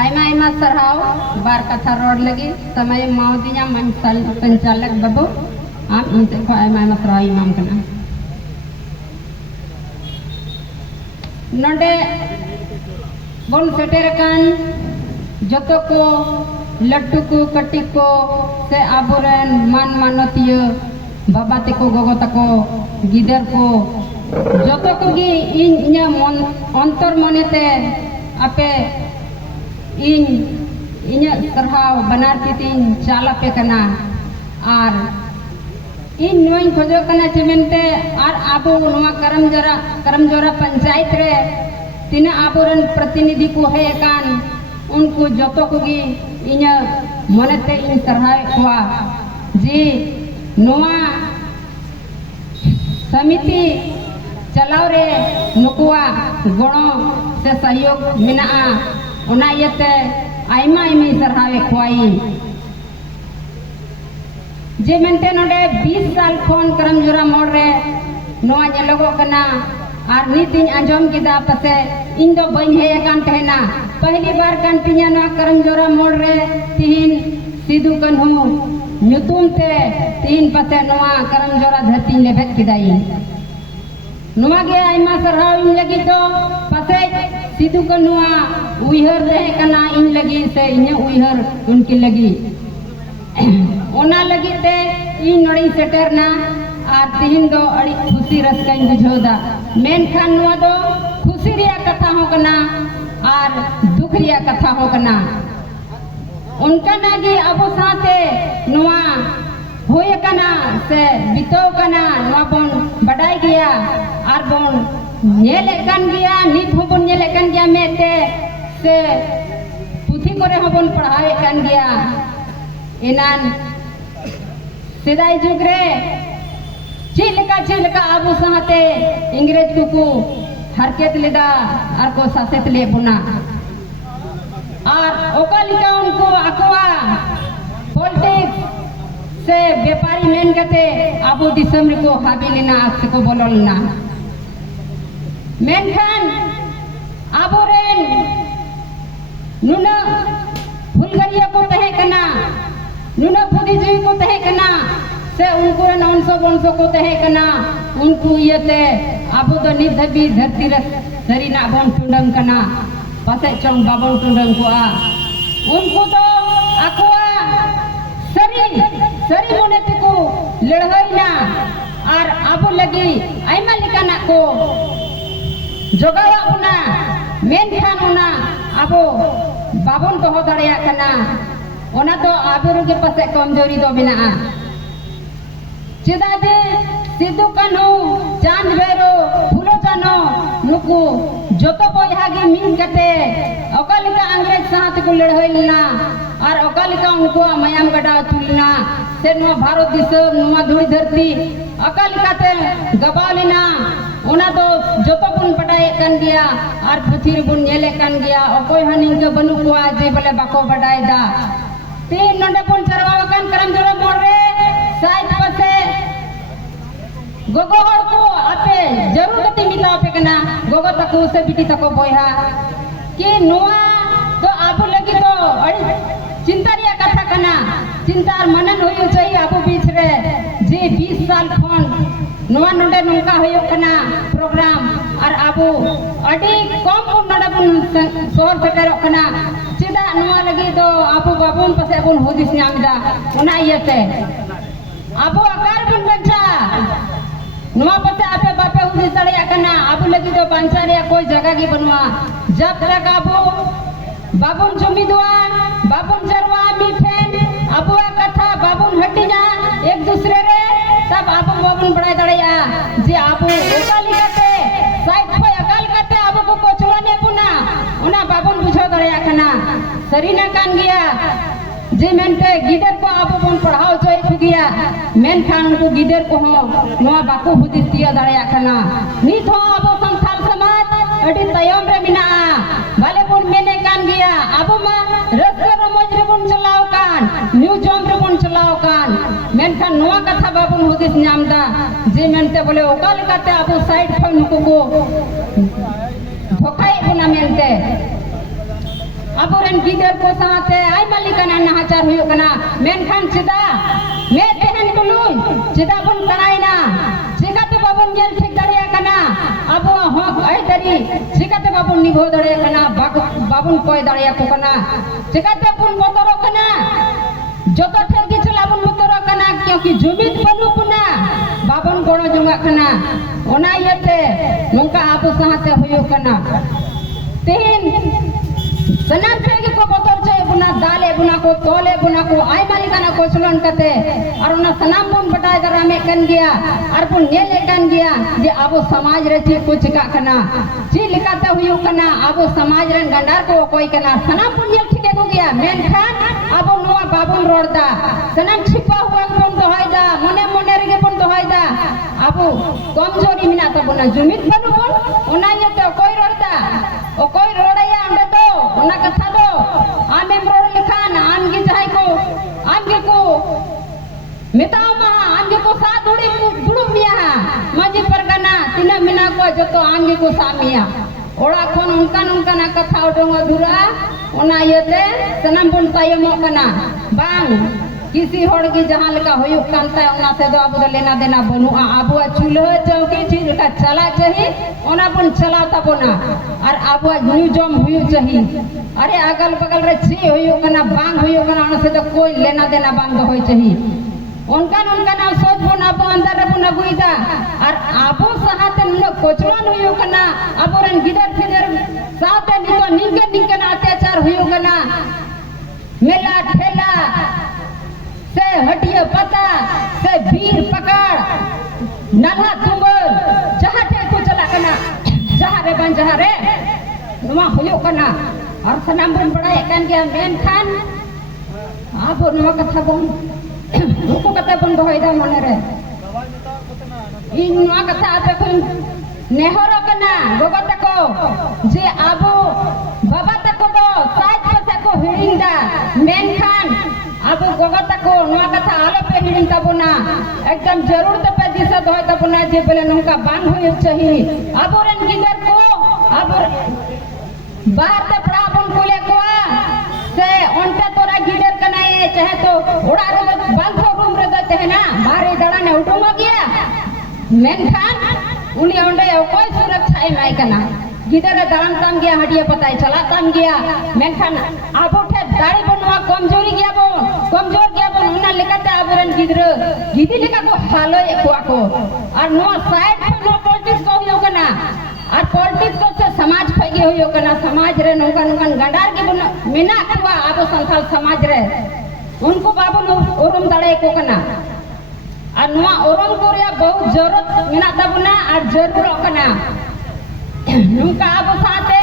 आयमा आयमा सरहाव बार कथा रोड लगी समय मावदिया मन संचालक बाबू आम इनसे को आयमा आयमा सरहाव इमाम कना नोडे बोन सेटेर कान जतो को लट्टू को कटी को से आबोरेन मान मानतिय बाबा तको गोगो तको गिदर को जतो को गी इन मन अंतर मनेते आपे इन सरहाव बनार तीन चाला पे कना और इन नोइन खोजो कना चिमेंटे और आबो नोआ करम जोरा पंचायत रे तीन आबोरन प्रतिनिधि को है कान उनको जतो को गी इन मनते इन सरहाव हुआ जी नोआ समिति चलाव रे नुकुआ गुणों से सहयोग मिना उना यते आयमा आयमा सरहावे खुआई जे मेंटे नोडे 20 साल खोन करम जोरा मोड़ रे नोआ जेलोगो कना आर नीतिन आंजम किदा पसे इन दो बइन हे कान कहना पहली बार कान तिया नोआ करम जोरा मोड़ रे तीन सिदु कन्हु नुतुम ते तीन पसे नोआ करम जोरा धरती लेबेत किदाई नोआ गे आयमा सरहाव इन लगी तो पसे सिदु कन्हुआ उइहर रहे कना इन लगी से इन उइहर उनकी लगी ओना लगी ते इन नड़ी सेटरना आर तीन दो अड़ी खुशी रस्काई बुझोदा मेन खान नुआ दो खुशी रिया कथा हो कना आर दुख रिया कथा हो कना उनका नागी अबो साथे नुआ होय कना से बितो कना नुआ बोन बडाई गया आर बोन नेले कन गया नित होबन नेले कन गया मेते से पुथी करे होबन पढ़ाए कन गया इनान सिदाई जुग रे चिलका आबू साथे इंग्रेज को हरकत लेदा आर को सासेत ले बुना और ओकालिका उनको अकवा पॉलिटिक्स से व्यापारी मेन कते आबू दिसम को हाबी लेना आज को बोलना मेनखान आबोरेन नुना फुलगरिया को तहे कना नुना फुदी जुई को तहे कना से उनको नौनसो को तहे कना उनको येते आबो तो निधबी धरती रस सरी ना बोन टुंडंग कना पसे चोंग बाबन टुंडंग को आ उनको तो अकवा सरी मोने को लड़हई ना और आबो लगी आयमा लिकाना को जोगावा उना मेन खान उना आबो बाबन तो हो दड़िया कना ओना तो आबोर के पासे कमजोरी दो बिना चेदा जे सिद्धू कान्हू चांद बेरो फुलो जानो नुकु जोतो बोया गे मिन कते ओकालिका अंग्रेज साथ को लड़हइलना और ओकालिका उनको मयाम गडा तुलना से नो भारत दिसम नो धुड़ी धरती ओकालिका ते गबालिना ओना तो जोतो बुन पटाए कन गया और पुथिर बुन नेले कन गया ओकोय हनिंग के बनु कुआ जे बोले बाको बडाय दा तीन नंडे बुन चरवा कन करम जोरा मोड़ रे साइड पसे गोगो हर को आपे जरूर गति मिला पे कना गोगो तको से बिटी तको बोया कि नुआ तो आपो लगी तो अड़ी चिंता रिया कथा कना चिंतार मनन होयो चाहिए आपो बीच रे जे 20 साल फोन नुआ नोडे नंका होयो कना प्रोग्राम और आपो अड़ी कम को नडा बुन सोर सेटर कना चिदा नुआ लगी तो आपो बाबून पसे बुन होदिस नामदा उना इयते आपो आकार बुन बच्चा नुआ पसे आपे बापे होदिस तड़िया कना आपो लगी तो बांचारिया कोई जगह की बनवा जब तक आपो बाबून जुमिदवा बाबून जरवा मीठेन आपो कथा बाबून हटिया एक दूसरे रे तब आपो बाबून बड़ाई तड़िया जे आपो ओकाली कते साइड पे अकाल कते आपो को कोचला ने पुना उना बाबून बुझो तड़िया कना सरीना कान गया जे मेनते गिदर को आपो बन पढ़ाओ जोई खुगिया मेन खान को गिदर को हो नोआ बाको हुदिस दिया दड़िया कना नित हो आपो संथाल समाज अडी तयम रे मिना भले बुन मेने कान गया आपो मा रस्ते रमोज रे बुन चलाओ कान न्यू जॉम रे बुन चलाओ कान मेन खान नोआ कथा बाबून हुदिस नामदा जे मेनते बोले ओका लेकाते आबो साइड खन नुकु को धोखाई बुना मेनते आबोरेन गिदर को साथे आय मालिकाना नाहाचार हुयो कना मेनखान चिदा मे तेहन कुलुय चिदा बन करायना चिकाते बाबन नेल ठीक दाड़िया कना आबो हक आय दरी चिकाते बाबन निभो दाड़िया कना बाबन कोय दाड़िया को कना चिकाते पुन बतरो कना जतो ठेगी चलाबन बतरो कना क्योंकि जुमित बनु पुना बाबन गोड़ो जुंगा कना ओना यते नोंका आबो साथे हुयो कना तेहन सनाम फेगी को बतर छे बुना दाले बुना को तोले बुना को आय मालिकाना को चलन कते और उना सनाम बुन बटाय दरा में कन गया और बुन नेले कन गया जे आबो समाज रे ची कुछ का कना ची लिकाते हुयो कना आबो समाज रे गंडार को कोई कना सनाम बुन नेल ठीके को गया मेनखान आबो नुआ बाबुन रोडदा सनाम छिपा हुआ बुन दोहायदा मने मने रे बुन दोहायदा आबो कमजोरी मिना तबना जुमित बनु बुन ओना ये तो कोई रोडदा ओ कोई रोडया अंडे तो ओना कथा दो आमे रोड लिखान आमगे जाय को आमगे को मिताओ मा आमगे को सा दुड़ी दुड़ु मिया माजी परगना तिना मिना को जतो आमगे को सामिया ओड़ा कोन उनका ना कथा उडंग अधूरा ओना येते सनम बुन तायमो कना बांग किसी होड़ की जहां लगा होयु कांता ओना से दो आबो लेना देना बनु आबो चूल्हा चौकी चीज का चला चाहिए ओना बन चला तबोना और आबो न्यू जम हुयु चाहिए अरे अगल बगल रे छी होयु कना बांग होयु कना ओना से तो कोई लेना देना बांग होय चाहिए उनका ना सोच बना आबो अंदर रे बना गुइदा और आबो सहाते न कोचलन हुयु कना आबो रन गिदर फिदर साथे नितो निंगे ना अत्याचार हुयु कना मेला ठेला से हटिया पता से वीर पकड़ नल्हा तुंगल जहाँ टे को चला कना जहाँ रे बन जहाँ रे नुआ हुयो कना और सनाम बन बड़ा एकन गया मेन खान आप नुआ कथा बन रुको कथा बन दोहैदा मने रे इन नुआ कथा आपे कुन नेहरो कना गोगो तको जे आबो बाबा तको दो साइड पसे को हिडिंदा मेन खान आबो गोगो तको नुआ कथा आलो पे हिडिंग तबोना एकदम जरूर तपे दिशा दोय तबोना जे बेले नंका बांग होय चाहिए आबो रन गिदर को आबो बाहर ते पड़ा बन कोले को से ओंटे तोरा गिदर कनाए चाहे तो उड़ा रे बांध रूम रे दते है ना मारे दड़ा ने उठो गया मेन खान उनी ओंडे कोई सुरक्षा नहीं कना गिदर दान तम गया हटिया पता है चला तम गया मेनखान आबो ठे दाड़ी बनवा कमजोरी गया बो उना लेकाते आबरन गिदी लेका को हालो को और नो साइड पे नो पॉलिटिक्स को होयो कना और पॉलिटिक्स को से समाज फगे होयो कना समाज रे नोकन गंडार के बन मिना कुआ आबो संथाल समाज रे उनको बाबू ओरम दाड़े को कना और नुआ ओरम कोरिया बहुत जरूरत मिना तबना और जरूर कना नुका आबो साथे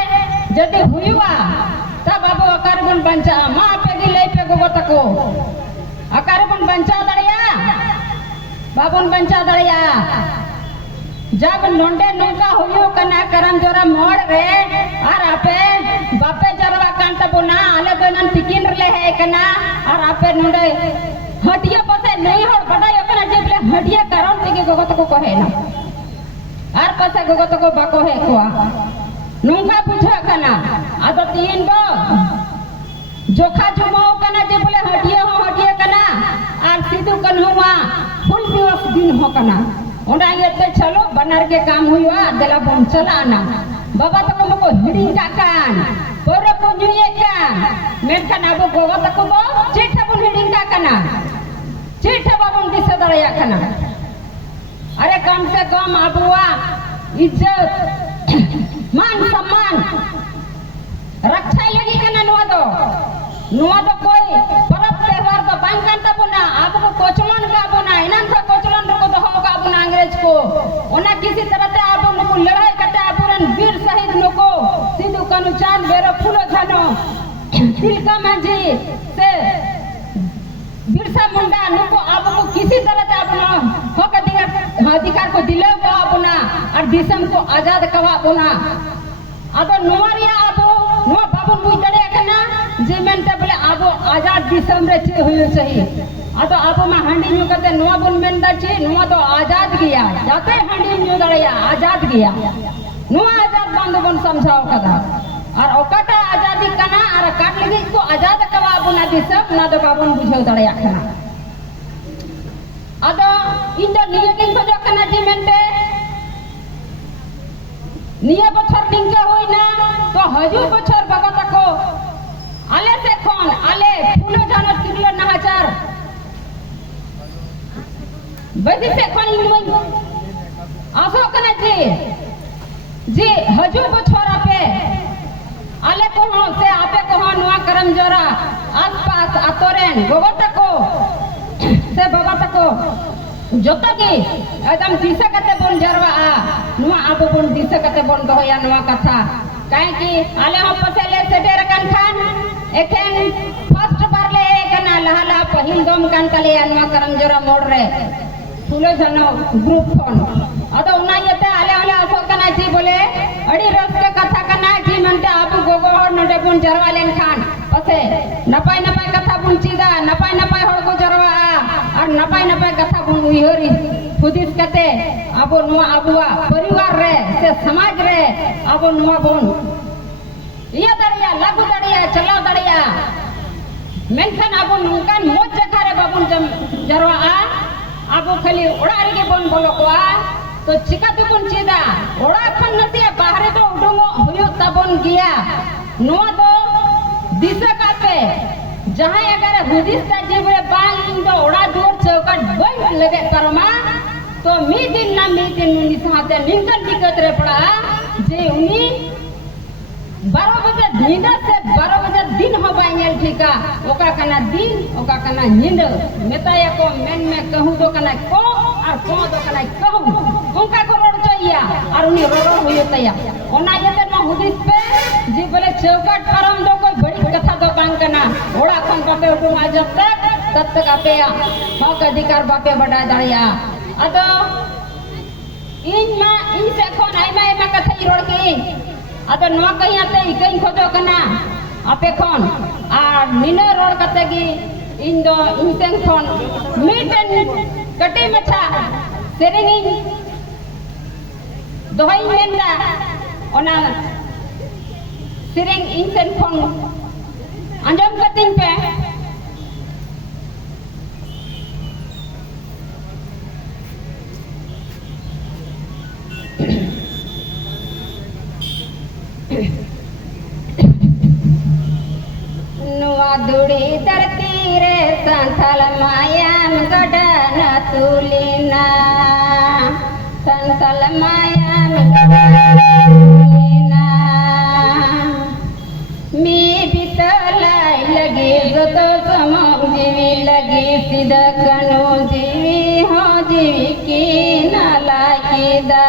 जदि हुआ तब आबो अकार बन बंचा मा पे गिले पे गोगो तको अकार बन बंचा दड़िया बाबन बंचा दड़िया जब नोंडे नुका हुयो कना करम जोरा मोड़ रे और आपे बापे जरवा कांटा बोना आले दोनन तिकिन रे है कना और आपे नोंडे हटिया पसे नहीं हो बडाय कना जेबले हटिया करन तिके गोगो तको कहे ना आर पसे गोगो तको बाको है कोआ नुंगा बुझा कना आदो तीन दो जोखा जुमाओ कना जे बोले हटिया कना आर सीधु कन्हुआ फुल दिवस दिन हो कना ओना ये चलो बनार के काम हुआ देला बम चलाना बाबा तको मको हिडी का कान पोर को जुए कान मेनखान आबो गोगो तको बो चिठा बन हिडी का कना चिठा बाबन दिसे दड़या कना अरे कम से कम आबुआ इज्जत मान सम्मान रक्षा लगी कना नुआ दो कोई परब त्योहार तो बांग कांता बोना आपको कोचलन का बोना इनान का कोचलन को तो होगा बोना अंग्रेज को ओना किसी तरह से आप लोग लड़ाई करते आपुरन वीर शहीद लोगो सिद्धू कनुचान बेरो फूलो घनो तिलका मांझी से बिरसा मुंडा नुको आपको किसी तरह से अपना हक अधिकार को दिले को अपना और देशम को आजाद कवा बोना अब नुआरिया आबो नुआ बाबू मुई दड़े कना जे मेनते बोले आबो आजाद देशम रे हुयो चाहिए अदो आपो मा हांडी न्यू कते नोआ बोन मेंदा ची नोआ तो आजाद गया जाते हांडी न्यू दड़या आजाद गया नोआ आजाद बांधो बोन समझाओ कदा और ओकाटा आजादी कना और काट लगी को आजाद कवा बुना दिसब ना दो बाबन बुझो दड़या खना अदो इन दो निया किन खोजो कना जी मेंटे निया बछर निंके होई ना तो हजू बछर बगत को आले से खोन आले फूलो जानो तिगलो नहाचार बदी से खोन इनवई आसो कना जी हजू बछर आपे आले को हो से आपे को हो नुआ करम जोरा आसपास आतोरेन गोगोटा को से बाबा को जोता की एकदम दिशा कते बोन जरवा आ नुआ आबो बोन दिशा कते बोन दोया नुआ कथा काहे की आले हम पसेले सेटेर कन खान एखेन फर्स्ट बार ले कना लहला पहिल दम कान तले नुआ करम जोरा मोड़ रे फूलो जनो ग्रुप फोन अदो उना येते आले आले असो कना जी बोले अड़ी रस के कथा कना जी मनते आबू गोगो हर नडे बोन जरवा लेन खान पसे नपाय नपाय कथा बोन चीदा नपाय नपाय हड़ को जरवा आ और नपाय नपाय कथा बोन उइहरी खुदिस कते आबो नुआ आबुआ परिवार रे से समाज रे आबो नुआ बोन ये दड़िया लागू दड़िया चलाव दड़िया मेनखान आबो नुकान मोज जगह रे बाबुन जरवा आ आबो खाली ओड़ा रे बोन बोलो कोआ तो चिका तो बोन चीदा ओड़ा खन नतिया बाहरे तो उडुंगो हुयो तबन गया नुआ तो दिशा कापे जहां अगर हुदिस ता जीवरे बांग इन तो ओड़ा दूर चौकट बंद लगे परमा तो मी दिन ना मी दिन उनी साथे निंकन दिक्कत रे पड़ा जे उनी 12 बजे नींद से 12 बजे दिन हो बाइल ठीका ओका कना दिन ओका कना नींद मेताया को मेन में कहूं तो कना को और को तो कना कहूं उनका को रोड चाहिए और उनी रोड होयो तया ओना येते न हुदिस पे जी बोले चौकट परम दो कोई बड़ी कथा दो बांग कना ओड़ा खन बापे उठुमा जब तक आपे हक अधिकार बापे बढ़ा दड़िया अदो इन से कोन आइमा कथा ई रोड की अदो नवा कहीं आते कहीं खोजो कना आपे खोन आ निने रोड कते गी इन दो इंसेन खोन मीटन कटे मछा सेरेंगी दोहाई मेंदा ओना सेरेंग इंसेन खोन अंजम कतिंग पे नुआ दुड़ी धरती रे संथल मायाम गडन तुलिना संथल मायाम गडन तुलिना मी बितलाई लगी तो समम जीवी लगी सिद कनो जीवी हो जीवी की नाला की दा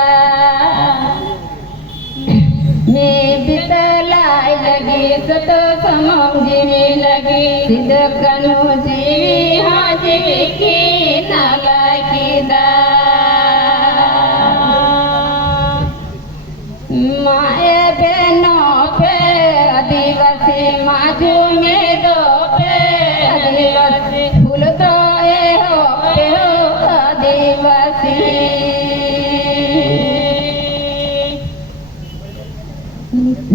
मैं बितलाई लगी तो समम जीवी लगी सिद कनु जीवी हाँ जीवी की नाला की दा माए बहनों पे आदिवासी माजू में दो पे आदिवासी फूल तो हो पे हो आदिवासी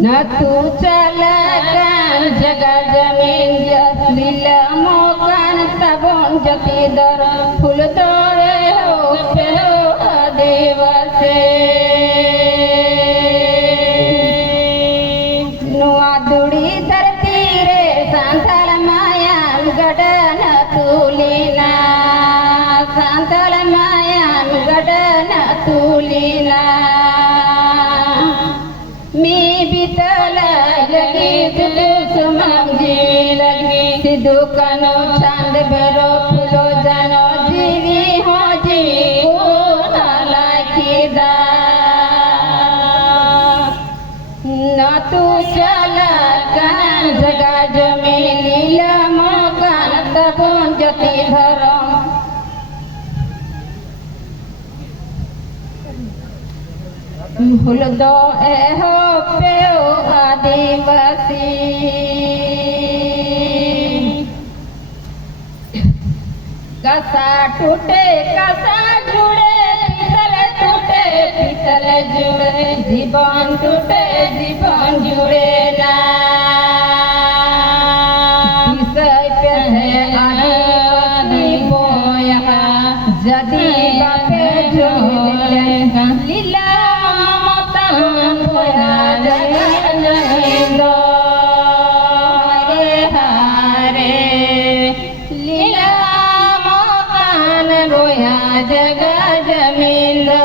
न तू चला कान जगह जमीन जसलील मोकान तबोन जती दर फूल तोड़े हो पे हो आदिवासी नुआ दुड़ी धरती रे सांथल मायाम गडन तुलिना सांथल मायाम गडन तुलिना मी बितलाई लगी सिद्धू सुमंगी लगी सिद्धू कनो चांद बेरो फूलो जानो जीवी हो जीवी को नाला की दा न तू चला कान जगह जमी लीला मोकान तबोन जति धरम फूल दो हो पे आदिवासी कसा टूटे कसा जुड़े पीतल टूटे पीतल जुड़े जीवन टूटे जीवन जुड़े ना विषय पे है आदि बोया जदि बापे जो लीला ममता बोया जगन इंदो हरे हरे लीला मकान बोया जग जमींदो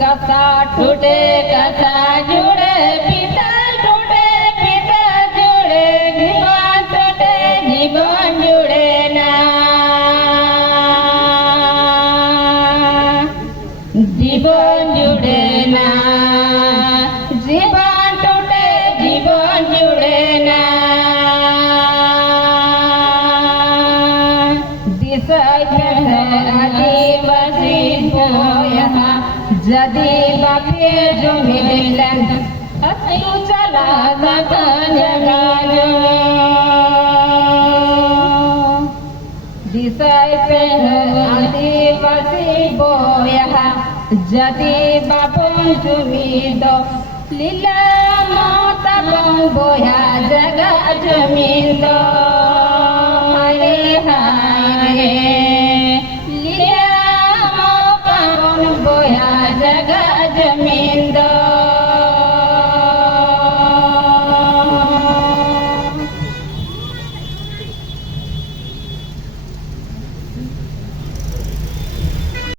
कसा टूटे कसा जुड़े पीतल टूटे पीतल जुड़े जीवन टूटे जीवन जुड़े ना जीवन जुड़े ना जीवन टूटे जीवन जुड़े ना दिशा आदिवासी बोया जदि बापे जो मिलन तू चला गगन गानो दिशाय पे आदिवासी बोया जदि बापन जुमीदो लीला माता कौन बोया जगा जमींदो हरे हरे लीला बोया जग जमींदो